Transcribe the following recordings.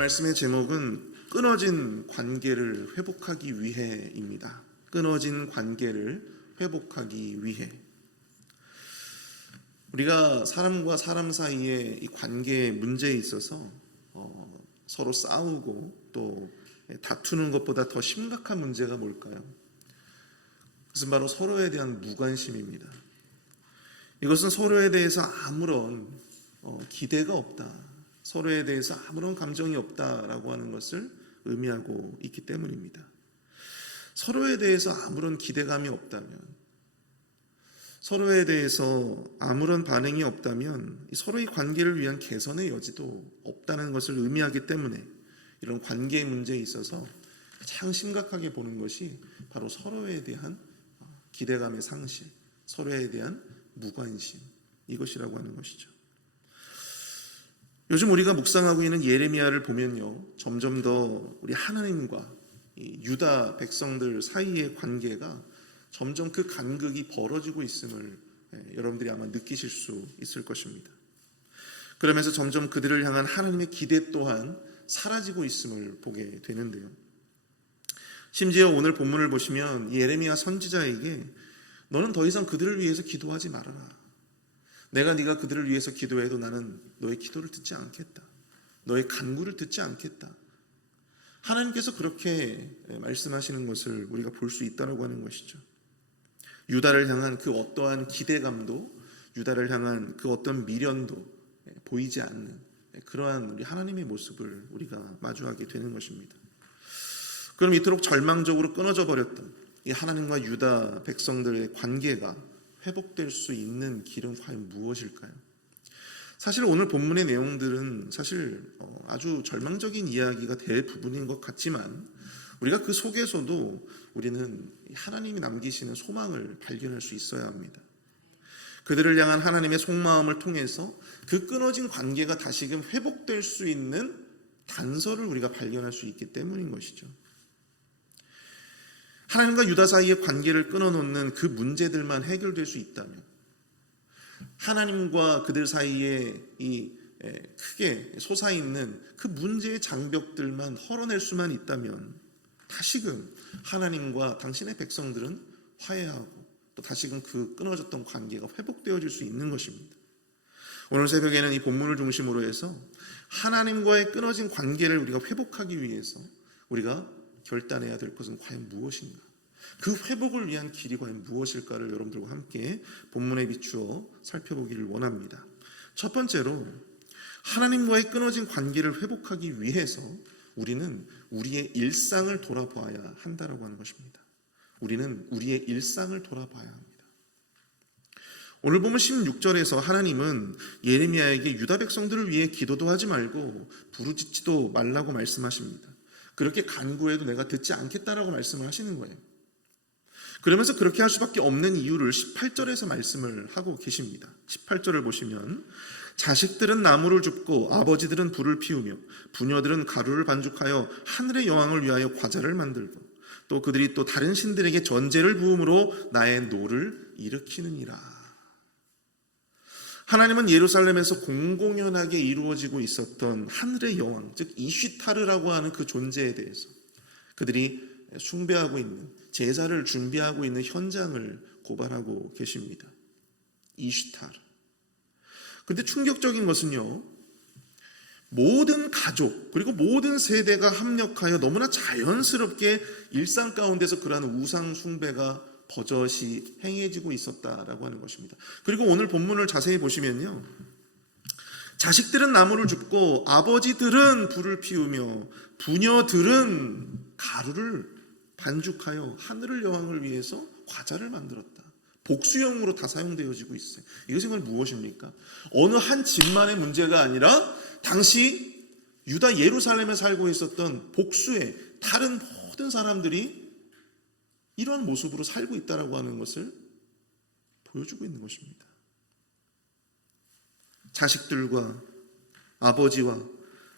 말씀의 제목은 끊어진 관계를 회복하기 위해입니다. 끊어진 관계를 회복하기 위해. 우리가 사람과 사람 사이의 이 관계의 문제에 있어서 서로 싸우고 또 다투는 것보다 더 심각한 문제가 뭘까요? 그것은 바로 서로에 대한 무관심입니다. 이것은 서로에 대해서 아무런 기대가 없다, 서로에 대해서 아무런 감정이 없다라고 하는 것을 의미하고 있기 때문입니다. 서로에 대해서 아무런 기대감이 없다면, 서로에 대해서 아무런 반응이 없다면 서로의 관계를 위한 개선의 여지도 없다는 것을 의미하기 때문에 이런 관계의 문제에 있어서 가장 심각하게 보는 것이 바로 서로에 대한 기대감의 상실, 서로에 대한 무관심, 이것이라고 하는 것이죠. 요즘 우리가 묵상하고 있는 예레미야를 보면요, 점점 더 우리 하나님과 유다 백성들 사이의 관계가 점점 그 간극이 벌어지고 있음을 여러분들이 아마 느끼실 수 있을 것입니다. 그러면서 점점 그들을 향한 하나님의 기대 또한 사라지고 있음을 보게 되는데요. 심지어 오늘 본문을 보시면 예레미야 선지자에게 너는 더 이상 그들을 위해서 기도하지 말아라. 네가 그들을 위해서 기도해도 나는 너의 기도를 듣지 않겠다. 너의 간구를 듣지 않겠다. 하나님께서 그렇게 말씀하시는 것을 우리가 볼 수 있다고 하는 것이죠. 유다를 향한 그 어떠한 기대감도, 유다를 향한 그 어떤 미련도 보이지 않는 그러한 우리 하나님의 모습을 우리가 마주하게 되는 것입니다. 그럼 이토록 절망적으로 끊어져 버렸던 이 하나님과 유다 백성들의 관계가 회복될 수 있는 길은 과연 무엇일까요? 사실 오늘 본문의 내용들은 사실 아주 절망적인 이야기가 대부분인 것 같지만 우리가 그 속에서도 우리는 하나님이 남기시는 소망을 발견할 수 있어야 합니다. 그들을 향한 하나님의 속마음을 통해서 그 끊어진 관계가 다시금 회복될 수 있는 단서를 우리가 발견할 수 있기 때문인 것이죠. 하나님과 유다 사이의 관계를 끊어놓는 그 문제들만 해결될 수 있다면, 하나님과 그들 사이에 이 크게 솟아있는 그 문제의 장벽들만 헐어낼 수만 있다면 다시금 하나님과 당신의 백성들은 화해하고 또 다시금 그 끊어졌던 관계가 회복되어질 수 있는 것입니다. 오늘 새벽에는 이 본문을 중심으로 해서 하나님과의 끊어진 관계를 우리가 회복하기 위해서 우리가 결단해야 될 것은 과연 무엇인가? 그 회복을 위한 길이 과연 무엇일까를 여러분들과 함께 본문에 비추어 살펴보기를 원합니다. 첫 번째로 하나님과의 끊어진 관계를 회복하기 위해서 우리는 우리의 일상을 돌아봐야 한다라고 하는 것입니다. 우리는 우리의 일상을 돌아봐야 합니다. 오늘 보면 16절에서 하나님은 예레미야에게 유다 백성들을 위해 기도도 하지 말고 부르짖지도 말라고 말씀하십니다. 그렇게 간구해도 내가 듣지 않겠다라고 말씀을 하시는 거예요. 그러면서 그렇게 할 수밖에 없는 이유를 18절에서 말씀을 하고 계십니다. 18절을 보시면 자식들은 나무를 줍고 아버지들은 불을 피우며 부녀들은 가루를 반죽하여 하늘의 여왕을 위하여 과자를 만들고 또 그들이 또 다른 신들에게 전제를 부음으로 나의 노를 일으키느니라. 하나님은 예루살렘에서 공공연하게 이루어지고 있었던 하늘의 여왕, 즉 이슈타르라고 하는 그 존재에 대해서 그들이 숭배하고 있는, 제사를 준비하고 있는 현장을 고발하고 계십니다. 이슈타르. 근데 충격적인 것은요, 모든 가족 그리고 모든 세대가 합력하여 너무나 자연스럽게 일상 가운데서 그러한 우상 숭배가 버젓이 행해지고 있었다라고 하는 것입니다. 그리고 오늘 본문을 자세히 보시면요, 자식들은 나무를 줍고 아버지들은 불을 피우며 부녀들은 가루를 반죽하여 하늘을 여왕을 위해서 과자를 만들었다. 복수형으로 다 사용되어지고 있어요. 이것이 정말 무엇입니까? 어느 한 집만의 문제가 아니라 당시 유다 예루살렘에 살고 있었던 복수의 다른 모든 사람들이 이러한 모습으로 살고 있다라고 하는 것을 보여주고 있는 것입니다. 자식들과 아버지와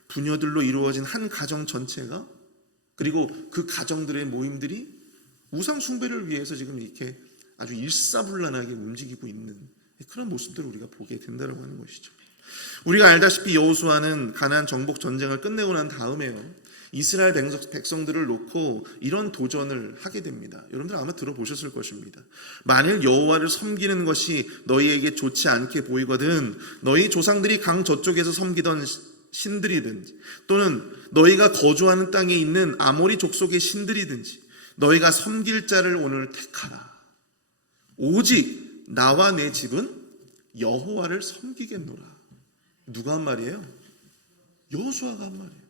부녀들로 이루어진 한 가정 전체가, 그리고 그 가정들의 모임들이 우상 숭배를 위해서 지금 이렇게 아주 일사불란하게 움직이고 있는 그런 모습들을 우리가 보게 된다고 하는 것이죠. 우리가 알다시피 여호수아는 가나안 정복 전쟁을 끝내고 난 다음에요, 이스라엘 백성들을 놓고 이런 도전을 하게 됩니다. 여러분들 아마 들어보셨을 것입니다. 만일 여호와를 섬기는 것이 너희에게 좋지 않게 보이거든 너희 조상들이 강 저쪽에서 섬기던 신들이든지 또는 너희가 거주하는 땅에 있는 아모리 족속의 신들이든지 너희가 섬길 자를 오늘 택하라. 오직 나와 내 집은 여호와를 섬기겠노라. 누가 한 말이에요? 여호수아가 한 말이에요.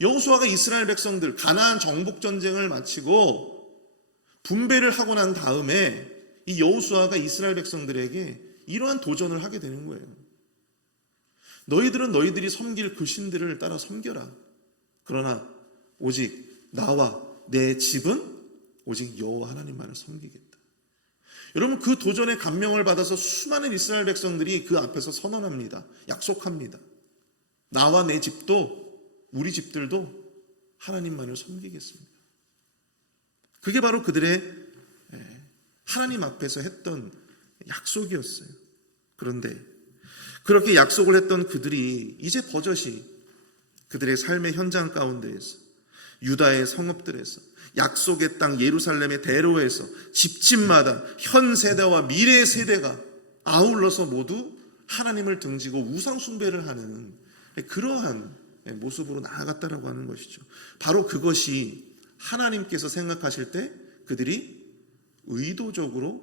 여호수아가 이스라엘 백성들 가나안 정복 전쟁을 마치고 분배를 하고 난 다음에 이 여호수아가 이스라엘 백성들에게 이러한 도전을 하게 되는 거예요. 너희들은 너희들이 섬길 그 신들을 따라 섬겨라. 그러나 오직 나와 내 집은 오직 여호와 하나님만을 섬기겠다. 여러분, 그 도전에 감명을 받아서 수많은 이스라엘 백성들이 그 앞에서 선언합니다. 약속합니다. 나와 내 집도 우리 집들도 하나님만을 섬기겠습니다. 그게 바로 그들의 하나님 앞에서 했던 약속이었어요. 그런데 그렇게 약속을 했던 그들이 이제 버젓이 그들의 삶의 현장 가운데에서 유다의 성읍들에서 약속의 땅 예루살렘의 대로에서 집집마다 현 세대와 미래 세대가 아울러서 모두 하나님을 등지고 우상 숭배를 하는 그러한 모습으로 나아갔다라고 하는 것이죠. 바로 그것이 하나님께서 생각하실 때 그들이 의도적으로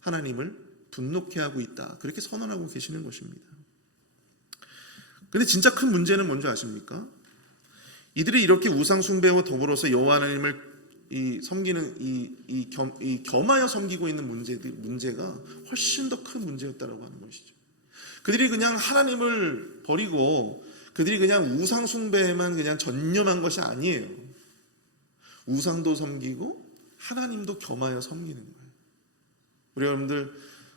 하나님을 분노케 하고 있다, 그렇게 선언하고 계시는 것입니다. 그런데 진짜 큰 문제는 뭔지 아십니까? 이들이 이렇게 우상 숭배와 더불어서 여호와 하나님을 섬기는 겸하여 섬기고 있는 문제가 훨씬 더 큰 문제였다라고 하는 것이죠. 그들이 그냥 하나님을 버리고 그들이 그냥 우상 숭배에만 그냥 전념한 것이 아니에요. 우상도 섬기고 하나님도 겸하여 섬기는 거예요. 우리 여러분들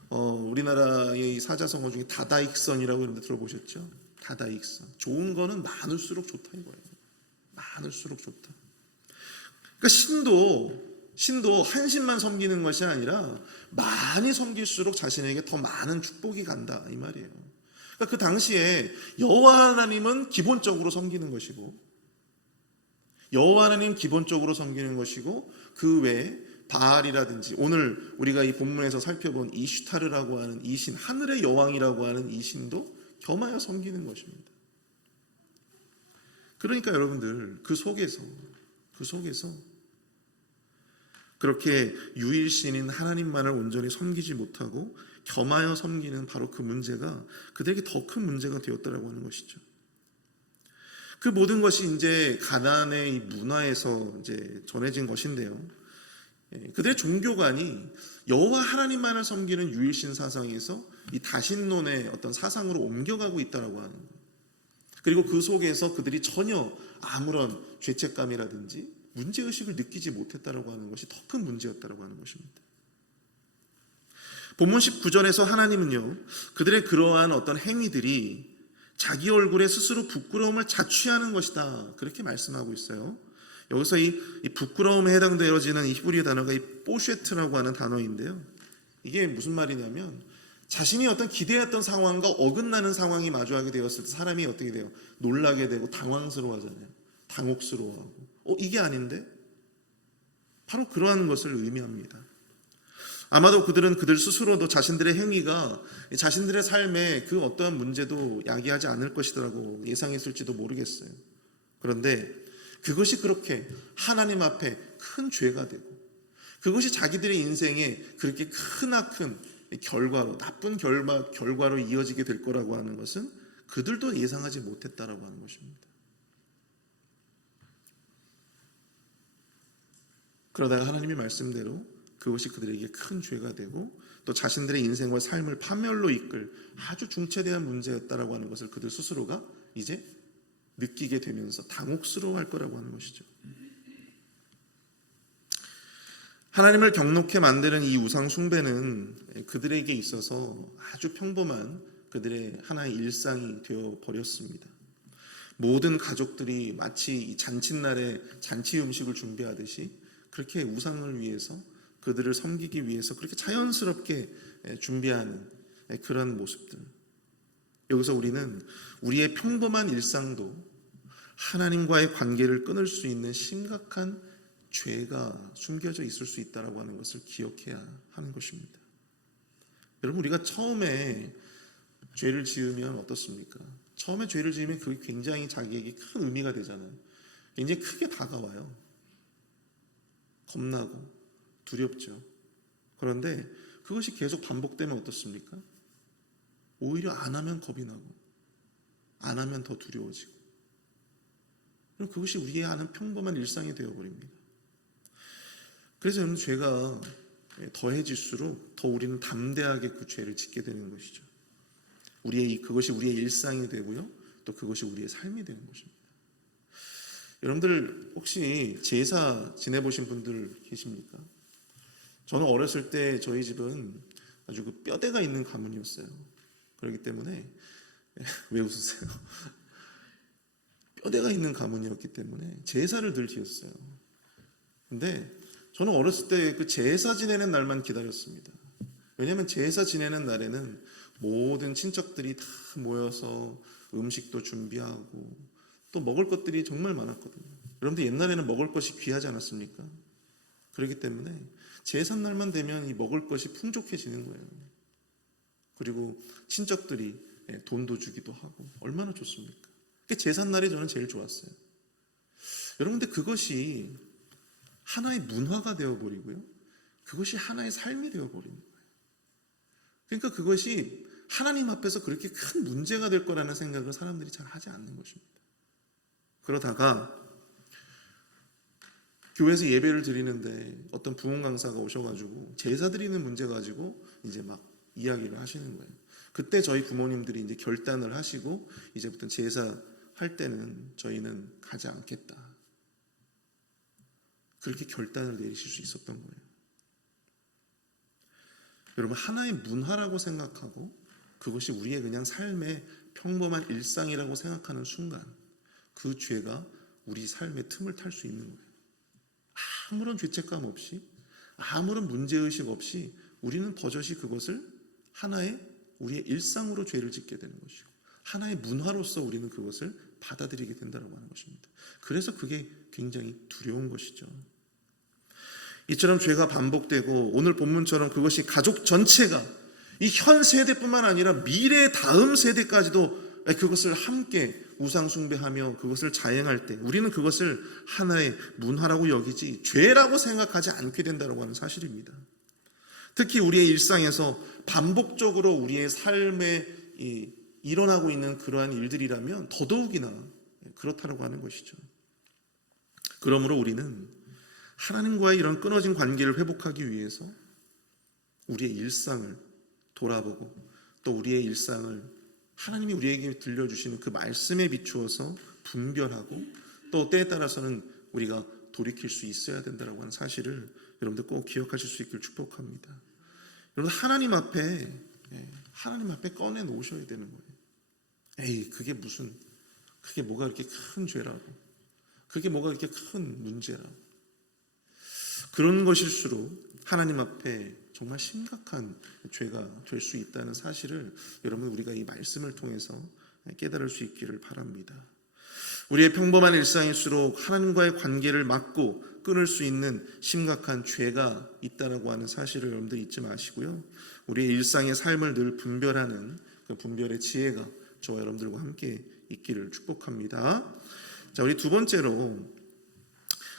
우리나라의 사자성어 중에 다다익선이라고 여러분들 들어보셨죠? 다다익선. 좋은 거는 많을수록 좋다 이거예요. 많을수록 좋다. 그러니까 신도 한 신만 섬기는 것이 아니라 많이 섬길수록 자신에게 더 많은 축복이 간다 이 말이에요. 그러니까 그 당시에 여호와 하나님은 기본적으로 섬기는 것이고 여호와 하나님 기본적으로 섬기는 것이고 그 외에 바알이라든지 오늘 우리가 이 본문에서 살펴본 이슈타르라고 하는 이 신, 하늘의 여왕이라고 하는 이 신도 겸하여 섬기는 것입니다. 그러니까 여러분들 그 속에서 그렇게 유일신인 하나님만을 온전히 섬기지 못하고 겸하여 섬기는 바로 그 문제가 그들에게 더 큰 문제가 되었다라고 하는 것이죠. 그 모든 것이 이제 가나안의 이 문화에서 이제 전해진 것인데요. 그들의 종교관이 여호와 하나님만을 섬기는 유일신 사상에서 이 다신론의 어떤 사상으로 옮겨가고 있다라고 하는 거예요. 그리고 그 속에서 그들이 전혀 아무런 죄책감이라든지 문제의식을 느끼지 못했다라고 하는 것이 더 큰 문제였다라고 하는 것입니다. 본문 19절에서 하나님은요, 그들의 그러한 어떤 행위들이 자기 얼굴에 스스로 부끄러움을 자취하는 것이다, 그렇게 말씀하고 있어요. 여기서 이 부끄러움에 해당되어지는 이 히브리 단어가 이 뽀쉐트라고 하는 단어인데요. 이게 무슨 말이냐면 자신이 어떤 기대했던 상황과 어긋나는 상황이 마주하게 되었을 때 사람이 어떻게 돼요? 놀라게 되고 당황스러워하잖아요. 당혹스러워하고 이게 아닌데? 바로 그러한 것을 의미합니다. 아마도 그들은 그들 스스로도 자신들의 행위가 자신들의 삶에 그 어떠한 문제도 야기하지 않을 것이라고 예상했을지도 모르겠어요. 그런데 그것이 그렇게 하나님 앞에 큰 죄가 되고 그것이 자기들의 인생에 그렇게 크나큰 결과로 나쁜 결과로 이어지게 될 거라고 하는 것은 그들도 예상하지 못했다라고 하는 것입니다. 그러다가 하나님의 말씀대로 그것이 그들에게 큰 죄가 되고 또 자신들의 인생과 삶을 파멸로 이끌 아주 중차대한 문제였다라고 하는 것을 그들 스스로가 이제 느끼게 되면서 당혹스러워할 거라고 하는 것이죠. 하나님을 경록해 만드는 이 우상 숭배는 그들에게 있어서 아주 평범한 그들의 하나의 일상이 되어 버렸습니다. 모든 가족들이 마치 이 잔칫날에 잔치 음식을 준비하듯이 그렇게 우상을 위해서 그들을 섬기기 위해서 그렇게 자연스럽게 준비하는 그런 모습들. 여기서 우리는 우리의 평범한 일상도 하나님과의 관계를 끊을 수 있는 심각한 죄가 숨겨져 있을 수 있다고 하는 것을 기억해야 하는 것입니다. 여러분, 우리가 처음에 죄를 지으면 어떻습니까? 처음에 죄를 지으면 그게 굉장히 자기에게 큰 의미가 되잖아요. 굉장히 크게 다가와요. 겁나고 두렵죠. 그런데 그것이 계속 반복되면 어떻습니까? 오히려 안 하면 겁이 나고 안 하면 더 두려워지고, 그럼 그것이 우리의 하는 평범한 일상이 되어버립니다. 그래서 여러분, 죄가 더해질수록 더 우리는 담대하게 그 죄를 짓게 되는 것이죠. 그것이 우리의 일상이 되고요, 또 그것이 우리의 삶이 되는 것입니다. 여러분들 혹시 제사 지내보신 분들 계십니까? 저는 어렸을 때 저희 집은 아주 그 뼈대가 있는 가문이었어요. 그렇기 때문에 왜 웃으세요? 뼈대가 있는 가문이었기 때문에 제사를 늘 지었어요. 근데 저는 어렸을 때 그 제사 지내는 날만 기다렸습니다. 왜냐하면 제사 지내는 날에는 모든 친척들이 다 모여서 음식도 준비하고 또 먹을 것들이 정말 많았거든요. 여러분들 옛날에는 먹을 것이 귀하지 않았습니까? 그렇기 때문에 제삿날만 되면 이 먹을 것이 풍족해지는 거예요. 그리고 친척들이 돈도 주기도 하고 얼마나 좋습니까? 제삿날이 저는 제일 좋았어요. 여러분들 그것이 하나의 문화가 되어버리고요, 그것이 하나의 삶이 되어버리는 거예요. 그러니까 그것이 하나님 앞에서 그렇게 큰 문제가 될 거라는 생각을 사람들이 잘 하지 않는 것입니다. 그러다가 교회에서 예배를 드리는데 어떤 부흥 강사가 오셔가지고 제사 드리는 문제 가지고 이제 막 이야기를 하시는 거예요. 그때 저희 부모님들이 이제 결단을 하시고 이제부터 제사 할 때는 저희는 가지 않겠다, 그렇게 결단을 내리실 수 있었던 거예요. 여러분, 하나의 문화라고 생각하고 그것이 우리의 그냥 삶의 평범한 일상이라고 생각하는 순간 그 죄가 우리 삶의 틈을 탈 수 있는 거예요. 아무런 죄책감 없이, 아무런 문제의식 없이 우리는 버젓이 그것을 하나의 우리의 일상으로 죄를 짓게 되는 것이고, 하나의 문화로서 우리는 그것을 받아들이게 된다고 하는 것입니다. 그래서 그게 굉장히 두려운 것이죠. 이처럼 죄가 반복되고 오늘 본문처럼 그것이 가족 전체가 이 현 세대뿐만 아니라 미래 다음 세대까지도 그것을 함께 우상 숭배하며 그것을 자행할 때 우리는 그것을 하나의 문화라고 여기지 죄라고 생각하지 않게 된다고 하는 사실입니다. 특히 우리의 일상에서 반복적으로 우리의 삶에 일어나고 있는 그러한 일들이라면 더더욱이나 그렇다고 하는 것이죠. 그러므로 우리는 하나님과의 이런 끊어진 관계를 회복하기 위해서 우리의 일상을 돌아보고 또 우리의 일상을 하나님이 우리에게 들려주시는 그 말씀에 비추어서 분별하고 또 때에 따라서는 우리가 돌이킬 수 있어야 된다고 하는 사실을 여러분들 꼭 기억하실 수 있길 축복합니다. 여러분, 하나님 앞에 꺼내 놓으셔야 되는 거예요. 그게 뭐가 그렇게 큰 죄라고, 그게 뭐가 그렇게 큰 문제라고. 그런 것일수록 하나님 앞에 정말 심각한 죄가 될 수 있다는 사실을 여러분, 우리가 이 말씀을 통해서 깨달을 수 있기를 바랍니다. 우리의 평범한 일상일수록 하나님과의 관계를 막고 끊을 수 있는 심각한 죄가 있다라고 하는 사실을 여러분들 잊지 마시고요, 우리의 일상의 삶을 늘 분별하는 그 분별의 지혜가 저와 여러분들과 함께 있기를 축복합니다. 자, 우리 두 번째로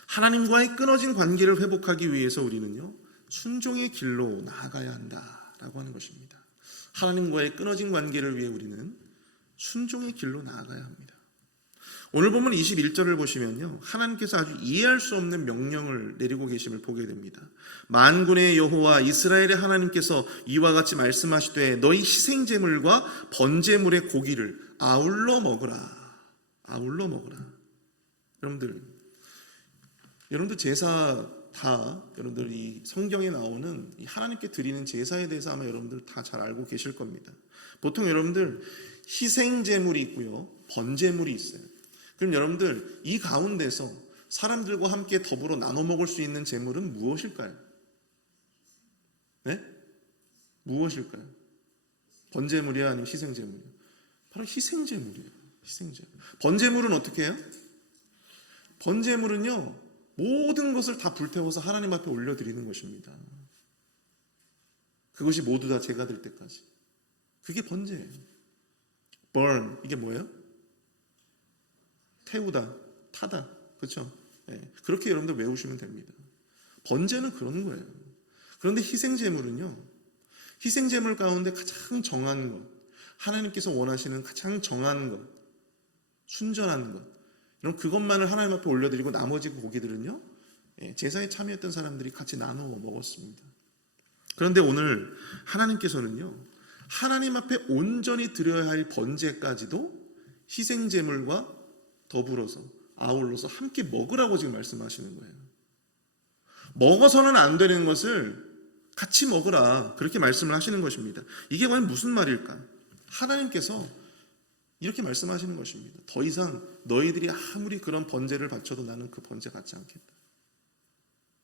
하나님과의 끊어진 관계를 회복하기 위해서 우리는요, 순종의 길로 나아가야 한다라고 하는 것입니다. 하나님과의 끊어진 관계를 위해 우리는 순종의 길로 나아가야 합니다. 오늘 보면 21절을 보시면요, 하나님께서 아주 이해할 수 없는 명령을 내리고 계심을 보게 됩니다. 만군의 여호와 이스라엘의 하나님께서 이와 같이 말씀하시되 너희 희생제물과 번제물의 고기를 아울러 먹으라. 아울러 먹으라. 여러분들 제사 다 여러분들 이 성경에 나오는 이 하나님께 드리는 제사에 대해서 아마 여러분들 다 잘 알고 계실 겁니다. 보통 여러분들 희생제물이 있고요, 번제물이 있어요. 그럼 여러분들 이 가운데서 사람들과 함께 더불어 나눠 먹을 수 있는 제물은 무엇일까요? 네? 무엇일까요? 번제물이야, 아니면 희생제물이야? 바로 희생제물이에요. 희생제물. 번제물은 어떻게 해요? 번제물은요, 모든 것을 다 불태워서 하나님 앞에 올려드리는 것입니다. 그것이 모두 다 제가 될 때까지. 그게 번제예요. burn, 이게 뭐예요? 태우다, 타다. 그렇죠? 네. 그렇게 여러분들 외우시면 됩니다. 번제는 그런 거예요. 그런데 희생제물은요, 희생제물 가운데 가장 정한 것, 하나님께서 원하시는 가장 정한 것, 순전한 것, 이런 그것만을 하나님 앞에 올려드리고 나머지 고기들은요, 제사에 참여했던 사람들이 같이 나누어 먹었습니다. 그런데 오늘 하나님께서는요, 하나님 앞에 온전히 드려야 할 번제까지도 희생제물과 더불어서 아울러서 함께 먹으라고 지금 말씀하시는 거예요. 먹어서는 안 되는 것을 같이 먹으라, 그렇게 말씀을 하시는 것입니다. 이게 과연 무슨 말일까? 하나님께서 이렇게 말씀하시는 것입니다. 더 이상 너희들이 아무리 그런 번제를 바쳐도 나는 그 번제 받지 않겠다.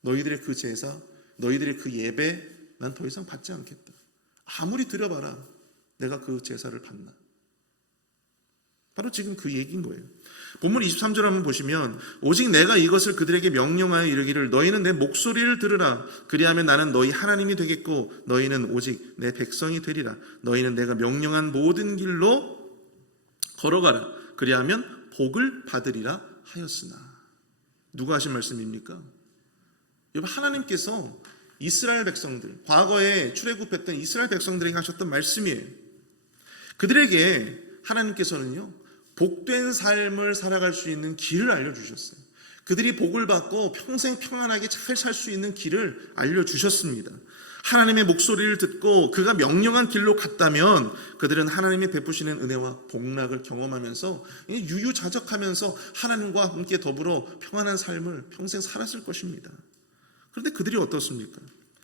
너희들의 그 제사, 너희들의 그 예배 난 더 이상 받지 않겠다. 아무리 드려봐라, 내가 그 제사를 받나. 바로 지금 그 얘기인 거예요. 본문 23절 한번 보시면, 오직 내가 이것을 그들에게 명령하여 이르기를 너희는 내 목소리를 들으라. 그리하면 나는 너희 하나님이 되겠고 너희는 오직 내 백성이 되리라. 너희는 내가 명령한 모든 길로 걸어가라. 그리하면 복을 받으리라 하였으나. 누가 하신 말씀입니까? 여러분, 하나님께서 이스라엘 백성들, 과거에 출애굽했던 이스라엘 백성들에게 하셨던 말씀이에요. 그들에게 하나님께서는요, 복된 삶을 살아갈 수 있는 길을 알려주셨어요. 그들이 복을 받고 평생 평안하게 잘 살 수 있는 길을 알려주셨습니다. 하나님의 목소리를 듣고 그가 명령한 길로 갔다면 그들은 하나님이 베푸시는 은혜와 복락을 경험하면서 유유자적하면서 하나님과 함께 더불어 평안한 삶을 평생 살았을 것입니다. 그런데 그들이 어떻습니까?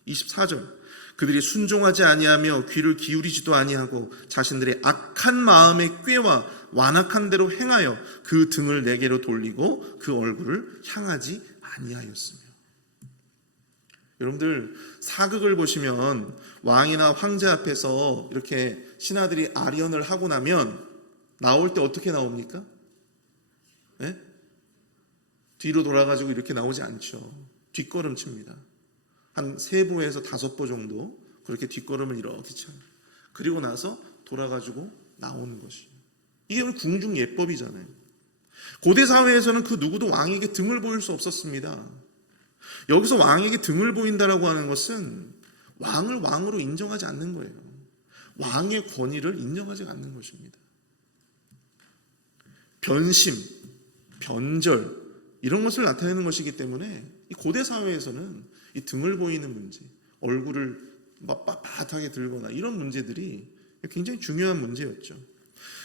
24절, 그들이 순종하지 아니하며 귀를 기울이지도 아니하고 자신들의 악한 마음의 꾀와 완악한 대로 행하여 그 등을 내게로 돌리고 그 얼굴을 향하지 아니하였으며. 여러분들, 사극을 보시면 왕이나 황제 앞에서 이렇게 신하들이 아련을 하고 나면 나올 때 어떻게 나옵니까? 네? 뒤로 돌아가지고 이렇게 나오지 않죠. 뒷걸음칩니다. 한 3보에서 5보 정도 그렇게 뒷걸음을 이렇게 쳐요. 그리고 나서 돌아가지고 나오는 것이, 이게 오늘 궁중 예법이잖아요. 고대 사회에서는 그 누구도 왕에게 등을 보일 수 없었습니다. 여기서 왕에게 등을 보인다라고 하는 것은 왕을 왕으로 인정하지 않는 거예요. 왕의 권위를 인정하지 않는 것입니다. 변심, 변절, 이런 것을 나타내는 것이기 때문에 이 고대 사회에서는 이 등을 보이는 문제, 얼굴을 빳빳하게 들거나 이런 문제들이 굉장히 중요한 문제였죠.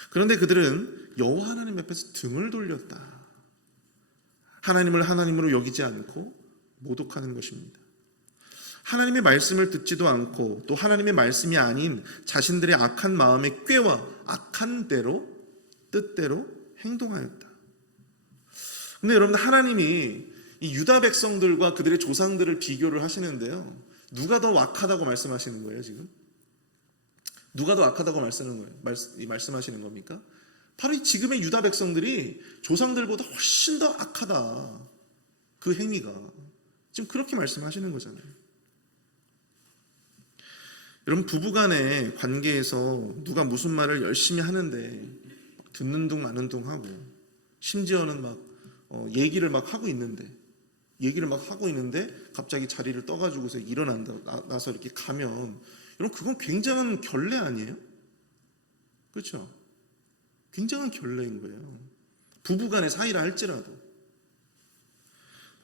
그런데 그들은 여호와 하나님 앞에서 등을 돌렸다. 하나님을 하나님으로 여기지 않고 모독하는 것입니다. 하나님의 말씀을 듣지도 않고 또 하나님의 말씀이 아닌 자신들의 악한 마음의 꾀와 악한 대로 뜻대로 행동하였다. 근데 여러분, 하나님이 이 유다 백성들과 그들의 조상들을 비교를 하시는데요, 누가 더 악하다고 말씀하시는 거예요? 지금 누가 더 악하다고 말씀하시는 겁니까? 바로 이 지금의 유다 백성들이 조상들보다 훨씬 더 악하다. 그 행위가 지금 그렇게 말씀하시는 거잖아요. 여러분, 부부간의 관계에서 누가 무슨 말을 열심히 하는데 듣는 둥 마는 둥 하고, 심지어는 막 얘기를 막 하고 있는데 갑자기 자리를 떠가지고서 일어나서 이렇게 가면, 여러분, 그건 굉장한 결례 아니에요? 그렇죠? 굉장한 결례인 거예요. 부부간의 사이라 할지라도.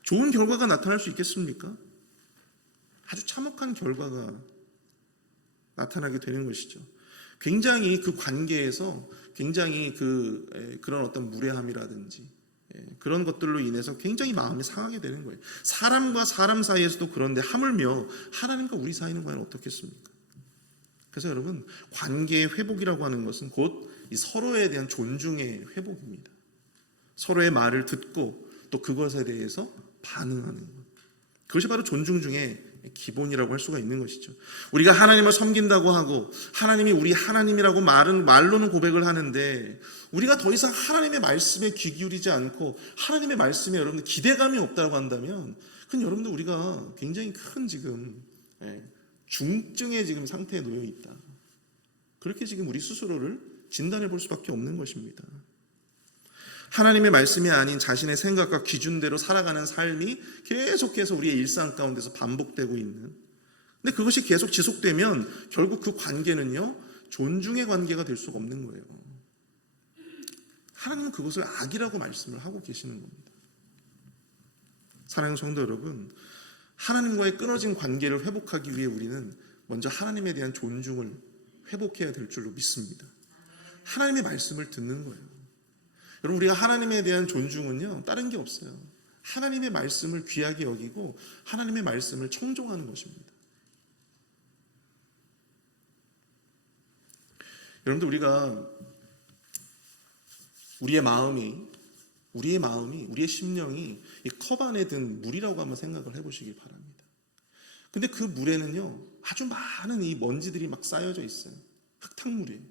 좋은 결과가 나타날 수 있겠습니까? 아주 참혹한 결과가 나타나게 되는 것이죠. 굉장히 그 관계에서 굉장히 그런 어떤 무례함이라든지 그런 것들로 인해서 굉장히 마음이 상하게 되는 거예요. 사람과 사람 사이에서도 그런데 하물며 하나님과 우리 사이는 과연 어떻겠습니까? 그래서 여러분, 관계의 회복이라고 하는 것은 곧 이 서로에 대한 존중의 회복입니다. 서로의 말을 듣고 또 그것에 대해서 반응하는 것, 그것이 바로 존중 중에 기본이라고 할 수가 있는 것이죠. 우리가 하나님을 섬긴다고 하고 하나님이 우리 하나님이라고 말로는 고백을 하는데 우리가 더 이상 하나님의 말씀에 귀 기울이지 않고 하나님의 말씀에 여러분들 기대감이 없다고 한다면 그건 여러분들 우리가 굉장히 큰 지금 중증의 지금 상태에 놓여 있다. 그렇게 지금 우리 스스로를 진단해 볼 수밖에 없는 것입니다. 하나님의 말씀이 아닌 자신의 생각과 기준대로 살아가는 삶이 계속해서 우리의 일상 가운데서 반복되고 있는, 근데 그것이 계속 지속되면 결국 그 관계는요 존중의 관계가 될 수가 없는 거예요. 하나님은 그것을 악이라고 말씀을 하고 계시는 겁니다. 사랑하는 성도 여러분, 하나님과의 끊어진 관계를 회복하기 위해 우리는 먼저 하나님에 대한 존중을 회복해야 될 줄로 믿습니다. 하나님의 말씀을 듣는 거예요. 여러분, 우리가 하나님에 대한 존중은요 다른 게 없어요. 하나님의 말씀을 귀하게 여기고 하나님의 말씀을 청종하는 것입니다. 여러분들, 우리가 우리의 마음이 우리의 심령이 이 컵 안에 든 물이라고 한번 생각을 해보시기 바랍니다. 근데 그 물에는요 아주 많은 이 먼지들이 막 쌓여져 있어요. 흙탕물이에요.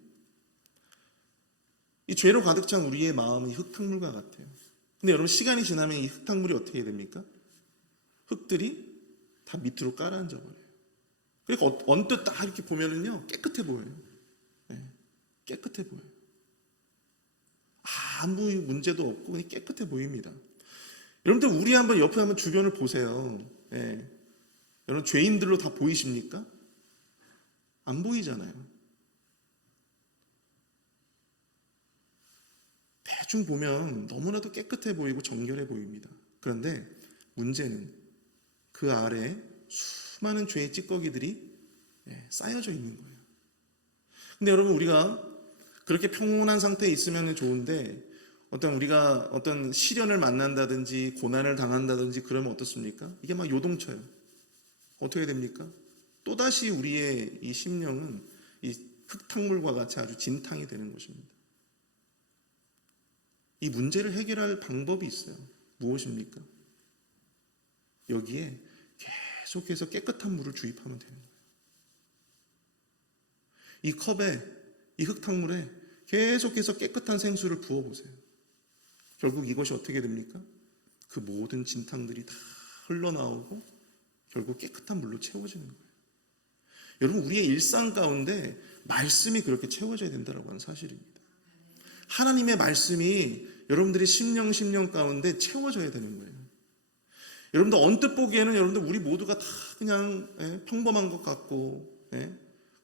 이 죄로 가득 찬 우리의 마음은 흙탕물과 같아요. 근데 여러분, 시간이 지나면 이 흙탕물이 어떻게 됩니까? 흙들이 다 밑으로 가라앉아 버려요. 그러니까 언뜻 딱 이렇게 보면은요 깨끗해 보여요. 깨끗해 보여요. 아무 문제도 없고 그냥 깨끗해 보입니다. 여러분들, 우리 한번 옆에 한번 주변을 보세요. 여러분, 죄인들로 다 보이십니까? 안 보이잖아요. 대충 보면 너무나도 깨끗해 보이고 정결해 보입니다. 그런데 문제는 그 아래 수많은 죄의 찌꺼기들이 쌓여져 있는 거예요. 근데 여러분, 우리가 그렇게 평온한 상태에 있으면 좋은데 우리가 어떤 시련을 만난다든지 고난을 당한다든지 그러면 어떻습니까? 이게 막 요동쳐요. 어떻게 됩니까? 또다시 우리의 이 심령은 이 흙탕물과 같이 아주 진탕이 되는 것입니다. 이 문제를 해결할 방법이 있어요. 무엇입니까? 여기에 계속해서 깨끗한 물을 주입하면 되는 거예요. 이 컵에, 이 흙탕물에 계속해서 깨끗한 생수를 부어보세요. 결국 이것이 어떻게 됩니까? 그 모든 진탕들이 다 흘러나오고 결국 깨끗한 물로 채워지는 거예요. 여러분, 우리의 일상 가운데 말씀이 그렇게 채워져야 된다고 하는 사실입니다. 하나님의 말씀이 여러분들의 심령 가운데 채워져야 되는 거예요. 여러분들, 언뜻 보기에는 여러분들 우리 모두가 다 그냥 평범한 것 같고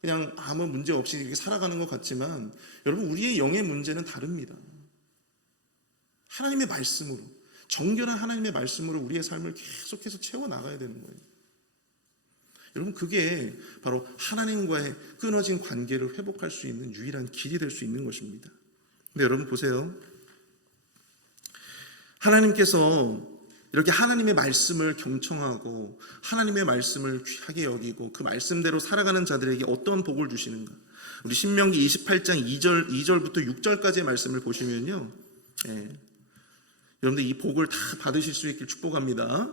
그냥 아무 문제 없이 이렇게 살아가는 것 같지만 여러분, 우리의 영의 문제는 다릅니다. 하나님의 말씀으로, 정결한 하나님의 말씀으로 우리의 삶을 계속해서 채워나가야 되는 거예요. 여러분, 그게 바로 하나님과의 끊어진 관계를 회복할 수 있는 유일한 길이 될 수 있는 것입니다. 근데 여러분 보세요. 하나님께서 이렇게 하나님의 말씀을 경청하고 하나님의 말씀을 귀하게 여기고 그 말씀대로 살아가는 자들에게 어떤 복을 주시는가? 우리 신명기 28장 2절부터 6절까지의 말씀을 보시면요, 여러분들 이 복을 다 받으실 수 있길 축복합니다.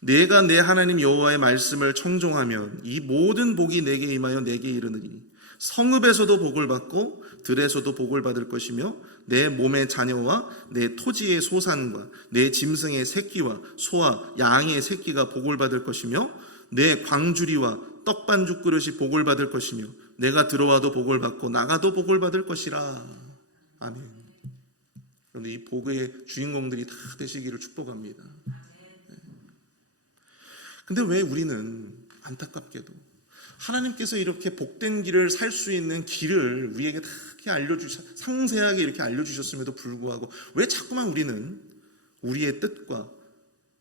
내가 내 하나님 여호와의 말씀을 청종하면 이 모든 복이 내게 임하여 내게 이르느니 성읍에서도 복을 받고 들에서도 복을 받을 것이며 내 몸의 자녀와 내 토지의 소산과 내 짐승의 새끼와 소와 양의 새끼가 복을 받을 것이며 내 광주리와 떡반죽 그릇이 복을 받을 것이며 내가 들어와도 복을 받고 나가도 복을 받을 것이라. 아멘. 그런데 이 복의 주인공들이 다 되시기를 축복합니다. 근데 왜 우리는 안타깝게도 하나님께서 이렇게 복된 길을 살 수 있는 길을 우리에게 다 상세하게 이렇게 알려주셨음에도 불구하고 왜 자꾸만 우리는 우리의 뜻과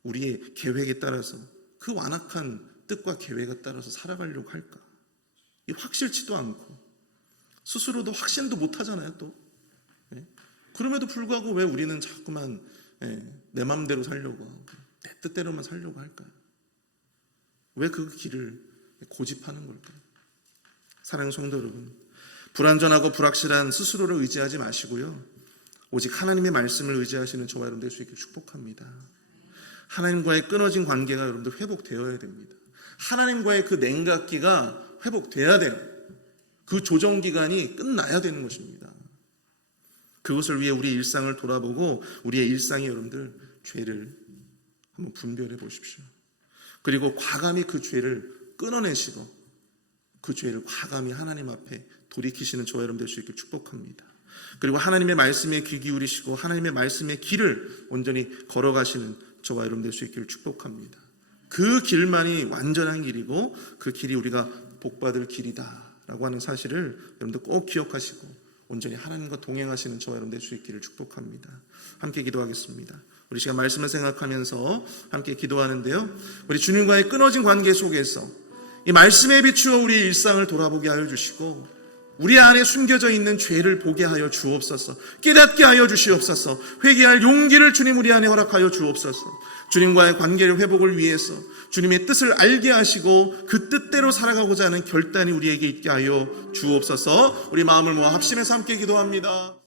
우리의 계획에 따라서 그 완악한 뜻과 계획에 따라서 살아가려고 할까? 이 확실치도 않고 스스로도 확신도 못하잖아요. 또 그럼에도 불구하고 왜 우리는 자꾸만 내 마음대로 살려고 하고 내 뜻대로만 살려고 할까요? 왜 그 길을 고집하는 걸까요? 사랑하는 성도 여러분, 불완전하고 불확실한 스스로를 의지하지 마시고요, 오직 하나님의 말씀을 의지하시는 저와 여러분 될 수 있게 축복합니다. 하나님과의 끊어진 관계가 여러분들 회복되어야 됩니다. 하나님과의 그 냉각기가 회복돼야 돼요. 그 조정 기간이 끝나야 되는 것입니다. 그것을 위해 우리 일상을 돌아보고 우리의 일상의 여러분들 죄를 한번 분별해 보십시오. 그리고 과감히 그 죄를 끊어내시고 그 죄를 과감히 하나님 앞에 돌이키시는 저와 여러분 될 수 있길 축복합니다. 그리고 하나님의 말씀에 귀 기울이시고 하나님의 말씀의 길을 온전히 걸어가시는 저와 여러분 될 수 있기를 축복합니다. 그 길만이 완전한 길이고 그 길이 우리가 복받을 길이다라고 하는 사실을 여러분들 꼭 기억하시고 온전히 하나님과 동행하시는 저와 여러분 될 수 있기를 축복합니다. 함께 기도하겠습니다. 우리 시간 말씀을 생각하면서 함께 기도하는데요, 우리 주님과의 끊어진 관계 속에서 이 말씀에 비추어 우리의 일상을 돌아보게 하여 주시고 우리 안에 숨겨져 있는 죄를 보게 하여 주옵소서. 깨닫게 하여 주시옵소서. 회개할 용기를 주님 우리 안에 허락하여 주옵소서. 주님과의 관계를 회복을 위해서 주님의 뜻을 알게 하시고 그 뜻대로 살아가고자 하는 결단이 우리에게 있게 하여 주옵소서. 우리 마음을 모아 합심해서 함께 기도합니다.